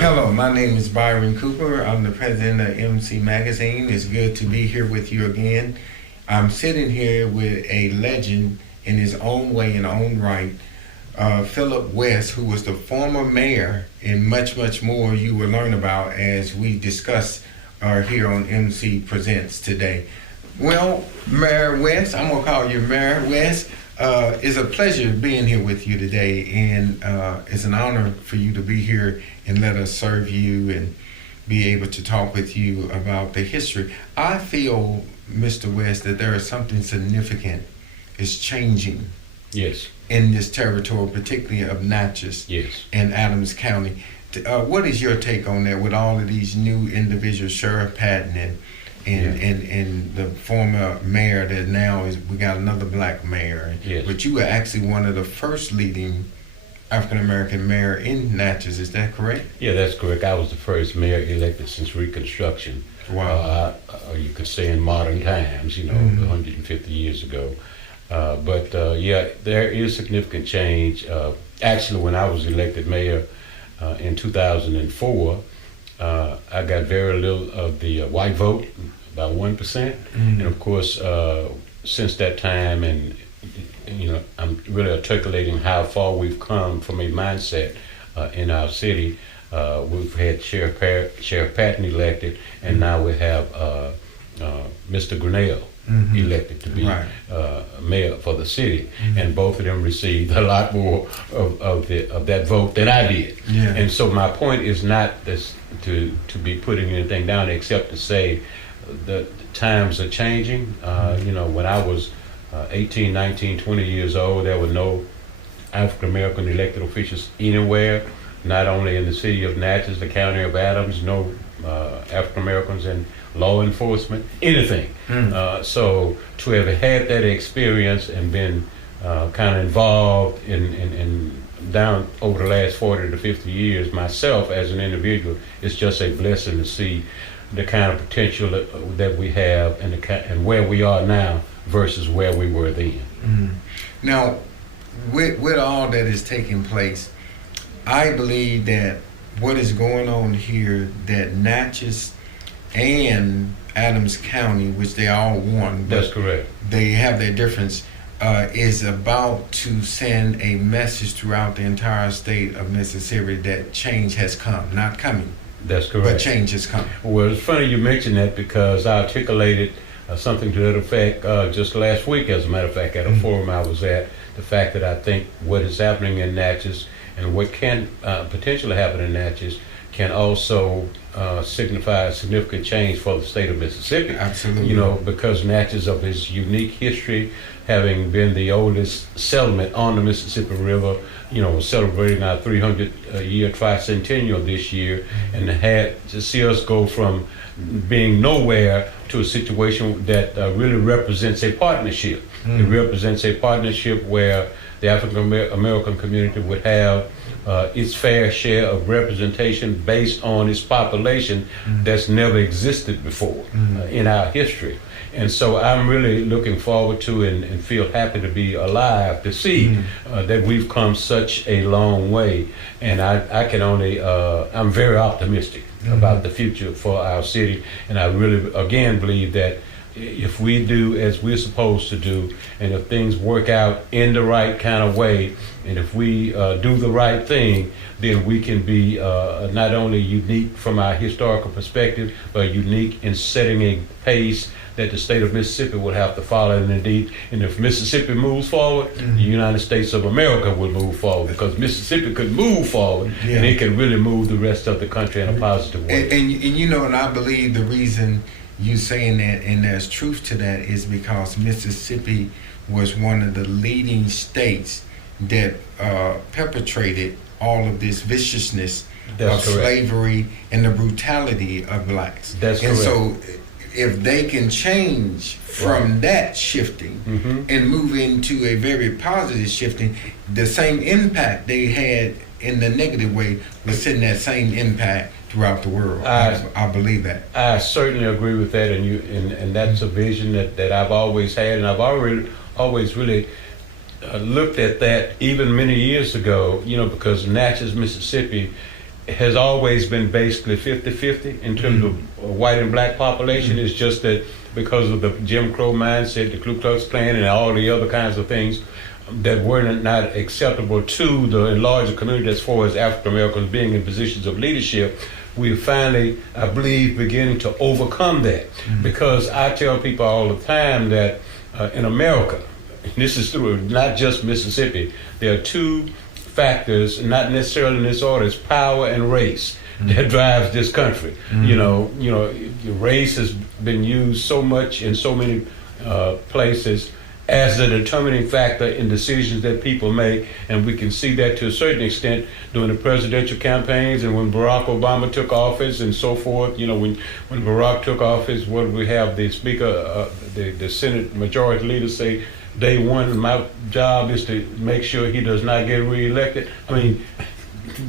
Hello, my name is Byron Cooper. I'm the president of MC Magazine. It's good to be here with you again. I'm sitting here with a legend in his own way and own right, Phillip West, who was the former mayor, and much, much more you will learn about as we discuss here on MC Presents today. Well, Mayor West, I'm going to call you Mayor West. It's a pleasure being here with you today, and it's an honor for you to be here and let us serve you and be able to talk with you about the history. I feel, Mr. West, that there is something significant is changing. Yes. In this territory, particularly of Natchez. Yes. And Adams County. What is your take on that with all of these new individuals, Sheriff Patton and the former mayor that now we got another black mayor. Yes. But you were actually one of the first leading African-American mayor in Natchez, is that correct? Yeah, that's correct. I was the first mayor elected since Reconstruction. Wow. You could say in modern times, 150 years ago. But there is significant change. Actually, when I was elected mayor in 2004, I got very little of the white vote, about 1%. And of course, since that time, and I'm really articulating how far we've come from a mindset in our city. We've had Sheriff Patton elected, and now we have Mr. Grinnell elected to be mayor for the city, and both of them received a lot more of that vote than I did. Yeah. And so my point is not this to be putting anything down, except to say the times are changing. When I was 18, 19, 20 years old, there were no African American elected officials anywhere, not only in the city of Natchez, the county of Adams, no African Americans in law enforcement, anything. So to have had that experience and been kind of involved in down over the last 40 to 50 years myself as an individual, it's just a blessing to see the kind of potential that we have and where we are now versus where we were then. Now, with all that is taking place, I believe that what is going on here, that Natchez and Adams County, which they all won, that's correct. They have their difference, is about to send a message throughout the entire state of Mississippi that change has come, not coming. That's correct. But change has come. Well, it's funny you mention that because I articulated something to that effect just last week, as a matter of fact, at a forum I was at, the fact that I think what is happening in Natchez and what can potentially happen in Natchez can also signify a significant change for the state of Mississippi. Absolutely. Because Natchez, of its unique history, having been the oldest settlement on the Mississippi River, celebrating our 300-year tricentennial this year, and had to see us go from being nowhere to a situation that really represents a partnership. It represents a partnership where the African American community would have its fair share of representation based on its population that's never existed before in our history. And so I'm really looking forward to and feel happy to be alive to see that we've come such a long way. And I can only, I'm very optimistic about the future for our city. And I really, again, believe that if we do as we're supposed to do, and if things work out in the right kind of way, and if we do the right thing, then we can be not only unique from our historical perspective, but unique in setting a pace that the state of Mississippi would have to follow. And indeed, and if Mississippi moves forward, the United States of America will move forward, because Mississippi could move forward, and it can really move the rest of the country in a positive way. And I believe the reason you saying that, and there's truth to that, is because Mississippi was one of the leading states that perpetrated all of this viciousness of slavery and the brutality of blacks. That's correct. And so if they can change from that shifting and move into a very positive shifting, the same impact they had in the negative way will send that same impact throughout the world. I believe that. I certainly agree with that, and that's a vision that I've always had, and I've always really looked at that even many years ago, because Natchez, Mississippi has always been basically 50-50 in terms of white and black population. It's just that because of the Jim Crow mindset, the Ku Klux Klan, and all the other kinds of things that were not acceptable to the larger community as far as African Americans being in positions of leadership, we're finally, I believe, beginning to overcome that. Because I tell people all the time that in America, and this is through not just Mississippi, there are two factors, not necessarily in this order, it's power and race that drives this country. You know, race has been used so much in so many places as the determining factor in decisions that people make, and we can see that to a certain extent during the presidential campaigns and when Barack Obama took office and so forth. You know, when Barack took office, what did we have? The Speaker, the Senate Majority Leader say, day one, my job is to make sure he does not get reelected. I mean,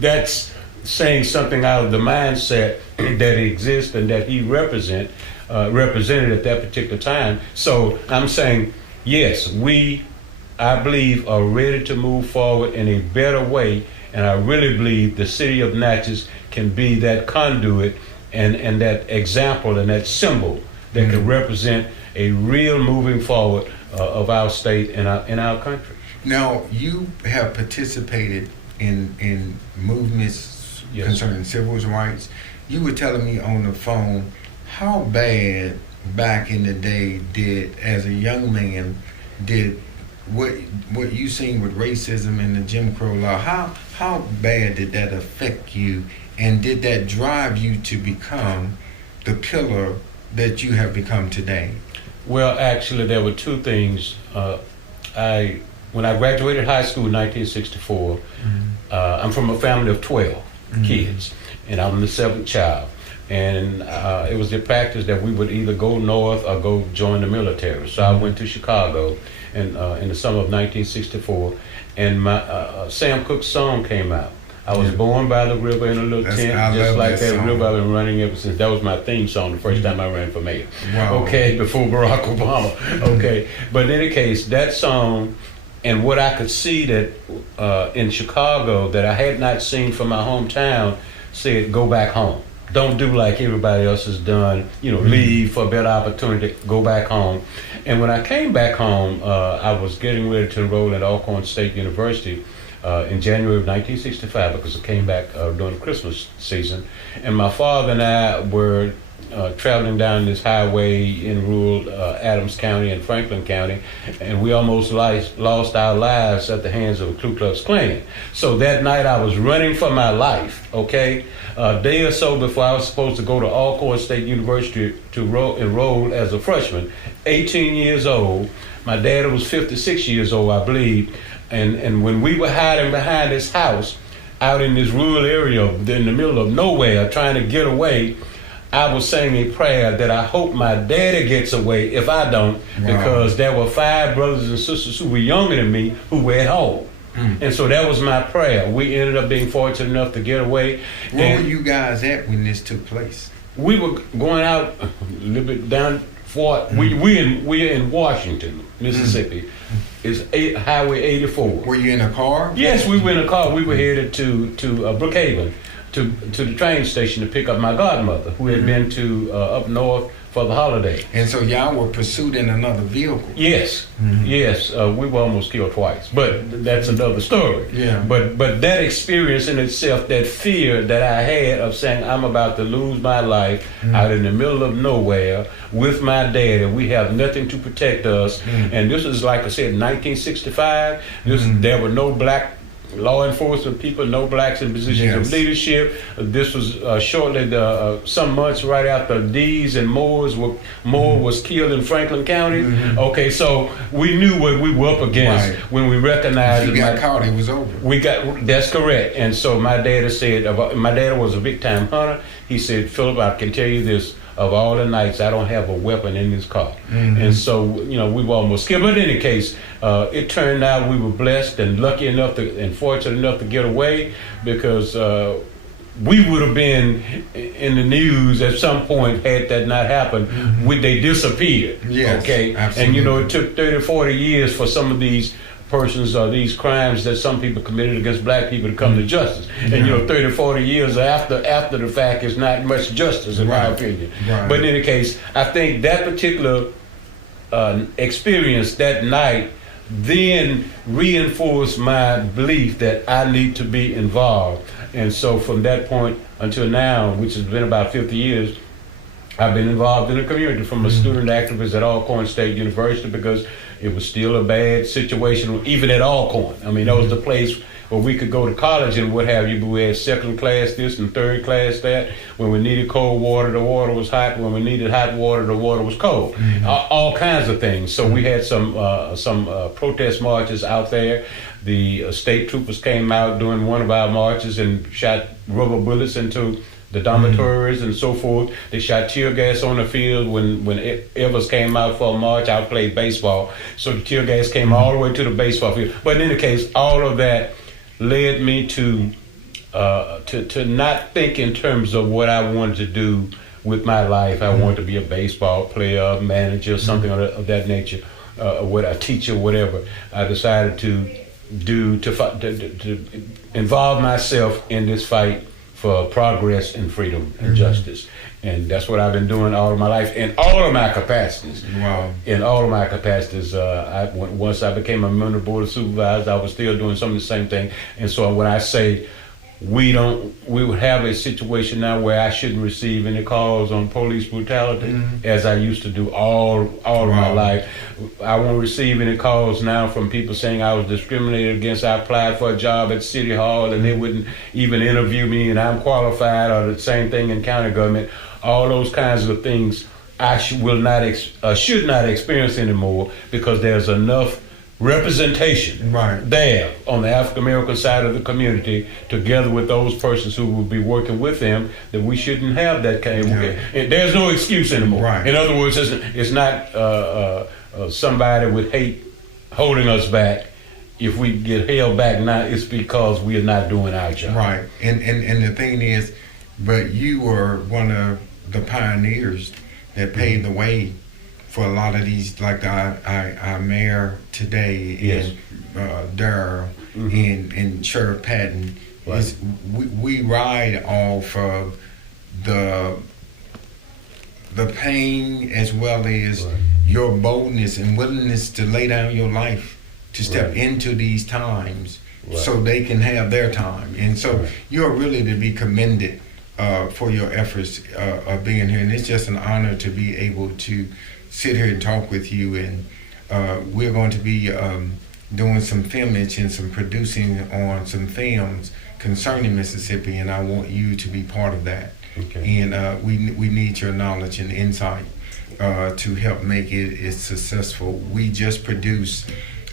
that's saying something out of the mindset that exists and that he represented at that particular time. So I'm saying, yes, I believe, are ready to move forward in a better way, and I really believe the city of Natchez can be that conduit and that example and that symbol that can represent a real moving forward of our state and our country. Now, you have participated in movements concerning civil rights. You were telling me on the phone how bad back in the day as a young man, did what you seen with racism and the Jim Crow law, how bad did that affect you, and did that drive you to become the pillar that you have become today? Well, actually, there were two things. When I graduated high school in 1964, I'm from a family of 12 kids, and I'm the seventh child. And it was the practice that we would either go north or go join the military. So I went to Chicago in the summer of 1964, and my Sam Cooke's song came out. I was born by the river in a little tent, just like that river. I've been running ever since. That was my theme song the first time I ran for mayor. Wow. Okay, before Barack Obama. Okay, but in any case, that song and what I could see that in Chicago that I had not seen from my hometown said, go back home. Don't do like everybody else has done, leave for a better opportunity, go back home. And when I came back home, I was getting ready to enroll at Alcorn State University in January of 1965 because I came back during the Christmas season. And my father and I were traveling down this highway in rural Adams County and Franklin County, and we almost lost our lives at the hands of the Ku Klux Klan. So that night I was running for my life, okay? A day or so before I was supposed to go to Alcorn State University to enroll as a freshman, 18 years old. My dad was 56 years old, I believe, and when we were hiding behind this house out in this rural area in the middle of nowhere trying to get away, I was saying a prayer that I hope my daddy gets away if I don't, because there were 5 brothers and sisters who were younger than me who were at home. And so that was my prayer. We ended up being fortunate enough to get away. Where were you guys at when this took place? We were going out a little bit down Fort. We're in Washington, Mississippi. It's Highway 84. Were you in a car? Yes, we were in a car. We were headed to Brookhaven, to the train station to pick up my godmother, who had been to up north for the holiday. And so y'all were pursued in another vehicle? Yes, yes. We were almost killed twice, but that's another story. Yeah. But that experience in itself, that fear that I had of saying I'm about to lose my life out in the middle of nowhere with my dad, and we have nothing to protect us. And this is, like I said, 1965. There were no black law enforcement people, no blacks in positions of leadership. This was shortly some months right after Dees and Moore was killed in Franklin County. Okay, so we knew what we were up against when we recognized if you got caught, it was over. That's correct. And so my dad said, my dad was a big time hunter. He said, Phillip, I can tell you this, of all the nights, I don't have a weapon in this car. And so, we were almost killed. But in any case, it turned out we were blessed and lucky enough and fortunate enough to get away, because we would have been in the news at some point had that not happened. They disappeared. Yes, okay, absolutely. and it took 30, 40 years for some of these persons or these crimes that some people committed against black people to come to justice. And 30, 40 years after the fact is not much justice in my opinion. But in any case, I think that particular experience that night then reinforced my belief that I need to be involved. And so from that point until now, which has been about 50 years, I've been involved in the community from a student activist at Alcorn State University because it was still a bad situation, even at Alcorn. I mean, that was the place where we could go to college and what have you, but we had second class this and third class that. When we needed cold water, the water was hot. When we needed hot water, the water was cold. All kinds of things. So we had some protest marches out there. The state troopers came out during one of our marches and shot rubber bullets into the dormitories and so forth. They shot tear gas on the field when Evers came out for a march. I played baseball, so the tear gas came all the way to the baseball field. But in any case, all of that led me to not think in terms of what I wanted to do with my life. I wanted to be a baseball player, manager, something of that nature, a teacher, whatever. I decided to involve myself in this fight for progress and freedom and justice. And that's what I've been doing all of my life in all of my capacities. Wow. In all of my capacities. Once I became a member of the Board of Supervisors, I was still doing some of the same thing. And so when I say we would have a situation now where I shouldn't receive any calls on police brutality as I used to do all of my life. I won't receive any calls now from people saying I was discriminated against. I applied for a job at City Hall and they wouldn't even interview me and I'm qualified, or the same thing in county government. All those kinds of things I should not experience anymore because there's enough representation there on the African American side of the community, together with those persons who will be working with them, that we shouldn't have that kind of. There's no excuse anymore. In other words, it's not somebody with hate holding us back. If we get held back now, it's because we are not doing our job. Right, and the thing is, but you were one of the pioneers that paved the way for a lot of these, like our mayor today, and Darrell, and Sheriff Patton. We ride off of the pain as well as your boldness and willingness to lay down your life to step into these times so they can have their time. And so you're really to be commended for your efforts of being here. And it's just an honor to be able to sit here and talk with you. And we're going to be doing some filmage and some producing on some films concerning Mississippi, and I want you to be part of that. And we need your knowledge and insight to help make it successful. We just produced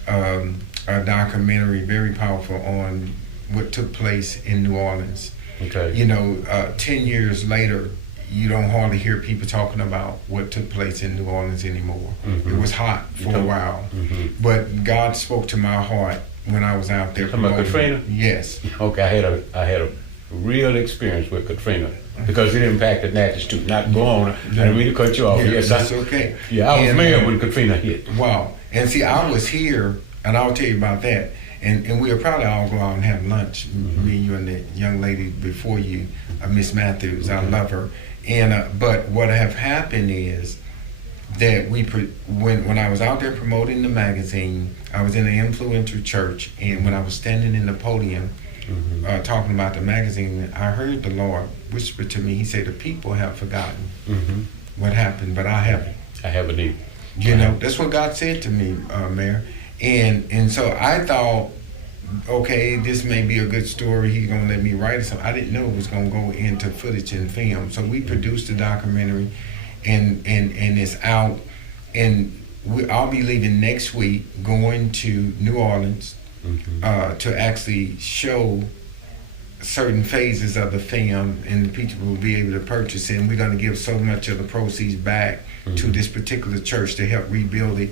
a documentary, very powerful, on what took place in New Orleans. 10 years later, you don't hardly hear people talking about what took place in New Orleans anymore. It was hot for a while, but God spoke to my heart when I was out there. Talking about Katrina? Yes. Okay, I had a real experience with Katrina because it impacted Natchez too. Not go on. I didn't mean to cut you off. Yes, that's okay. Yeah, I was mayor when Katrina hit. Wow. And see, I was here, and I'll tell you about that. And we'll probably all go out and have lunch. Me, you, and the young lady before you, Miss Matthews. I love her. And but what have happened is that when I was out there promoting the magazine, I was in an influential church, and when I was standing in the podium talking about the magazine, I heard the Lord whisper to me. He said, "The people have forgotten what happened, but I haven't." I haven't either. You know, that's what God said to me, Mayor. And so I thought, okay, this may be a good story. He's gonna let me write it. So I didn't know it was gonna go into footage and film. So we produced a documentary, and it's out. And I'll be leaving next week, going to New Orleans to actually show certain phases of the film, and the people will be able to purchase it. And we're gonna give so much of the proceeds back to this particular church to help rebuild it.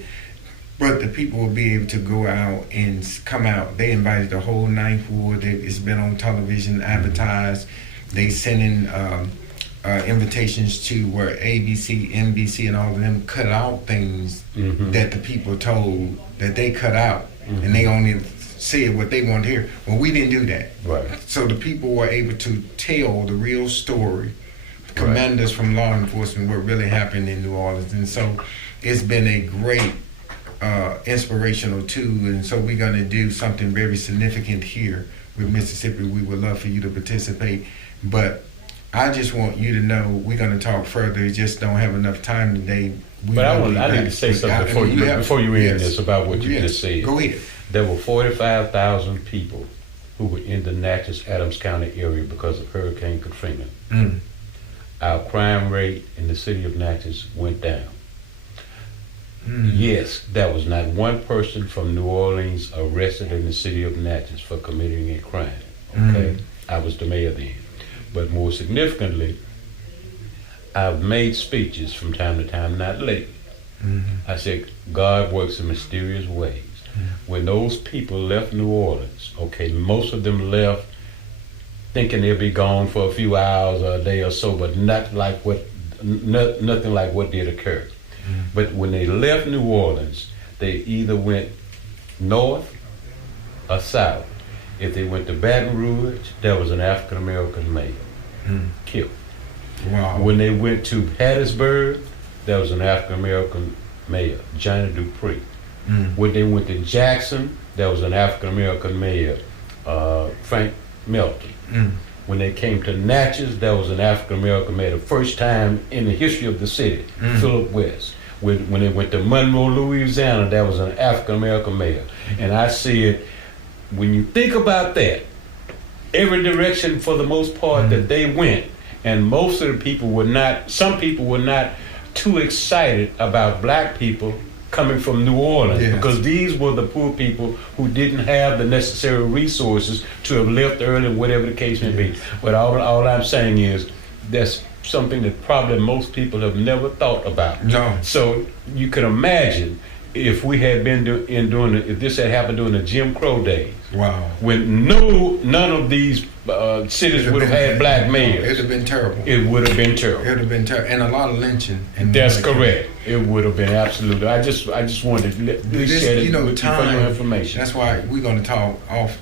But the people will be able to go out and come out. They invited the whole Ninth Ward. It's been on television, advertised. They sending invitations to where ABC, NBC, and all of them cut out things that the people told that they cut out, and they only said what they wanted to hear. Well, we didn't do that. Right. So the people were able to tell the real story. Commanders from law enforcement, what really happened in New Orleans, and so it's been a great inspirational tool. And so we're going to do something very significant here with Mississippi. We would love for you to participate, but I just want you to know we're going to talk further. We just don't have enough time today. But I need to say something before you end this about what you just said. Go ahead. There were 45,000 people who were in the Natchez, Adams County area because of Hurricane Katrina. Our crime rate in the city of Natchez went down. Yes, there was not one person from New Orleans arrested in the city of Natchez for committing a crime. Okay, I was the mayor then. But more significantly, I've made speeches from time to time, not lately. I said, God works in mysterious ways. When those people left New Orleans, okay, most of them left thinking they'll be gone for a few hours or a day or so, but nothing like what did occur. But when they left New Orleans, they either went north or south. If they went to Baton Rouge, there was an African American mayor killed. Wow. When they went to Hattiesburg, there was an African American mayor, Johnny Dupree. When they went to Jackson, there was an African American mayor, Frank Melton. When they came to Natchez, there was an African American mayor, the first time in the history of the city, Phillip West. When they went to Monroe, Louisiana, there was an African American mayor. And I said, when you think about that, every direction for the most part that they went, and most of the people were not, some people were not too excited about black people coming from New Orleans, because these were the poor people who didn't have the necessary resources to have left early, whatever the case may be. But all I'm saying is that's something that probably most people have never thought about. No. So you can imagine if we had been if this had happened during the Jim Crow days. Wow. When none of these cities would have had black mayors. It would have been terrible. It would have been terrible. It would have been terrible, and a lot of lynching. That's correct. It would have been absolutely. I just wanted to at least share it with you for your information. That's why we're going to talk off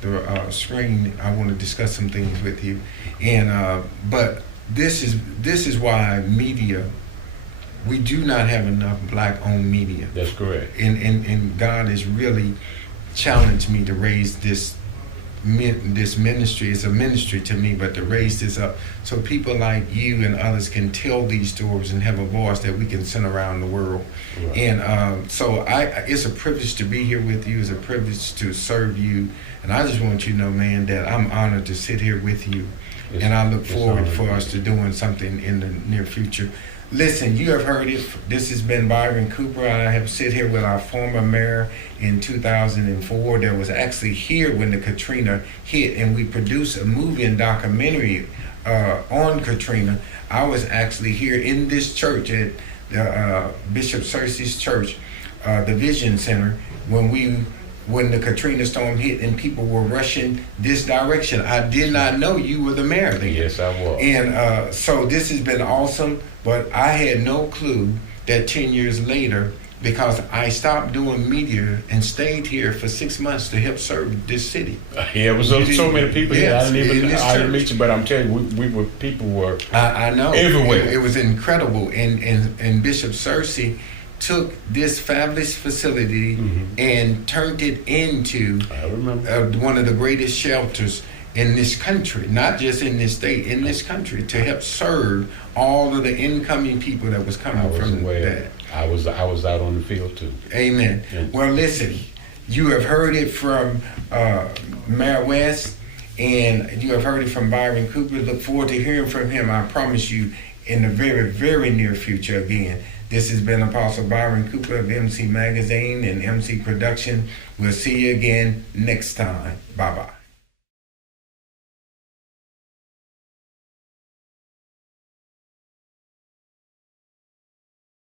the screen. I want to discuss some things with you, and but this is why media. We do not have enough black-owned media. That's correct. And God has really challenged me to raise this ministry. It's a ministry to me, but to raise this up so people like you and others can tell these stories and have a voice that we can send around the world. Right. And so it's a privilege to be here with you. It's a privilege to serve you. And I just want you to know, man, that I'm honored to sit here with you. And I look forward for us to doing something in the near future. Listen, you have heard it. This has been Byron Cooper. I have sit here with our former mayor in 2004 that was actually here when the Katrina hit, and we produced a movie and documentary on Katrina. I was actually here in this church at the Bishop Searcy's church, the Vision Center, when the Katrina storm hit and people were rushing this direction. I did not know you were the mayor then. Yes, I was. And so this has been awesome, but I had no clue that 10 years later, because I stopped doing media and stayed here for 6 months to help serve this city. Yeah, it was so many people here. Yes, I didn't meet you, but I'm telling you, people were I know. Everywhere. It was incredible. And Bishop Searcy took this fabulous facility and turned it into one of the greatest shelters in this country, not just in this state, in this country, to help serve all of the incoming people that was coming from that. I was out on the field too. Amen. Yeah. Well, listen, you have heard it from Mayor West, and you have heard it from Byron Cooper. Look forward to hearing from him. I promise you, in the very, very near future again. This has been Apostle Byron Cooper of MC Magazine and MC Production. We'll see you again next time. Bye-bye.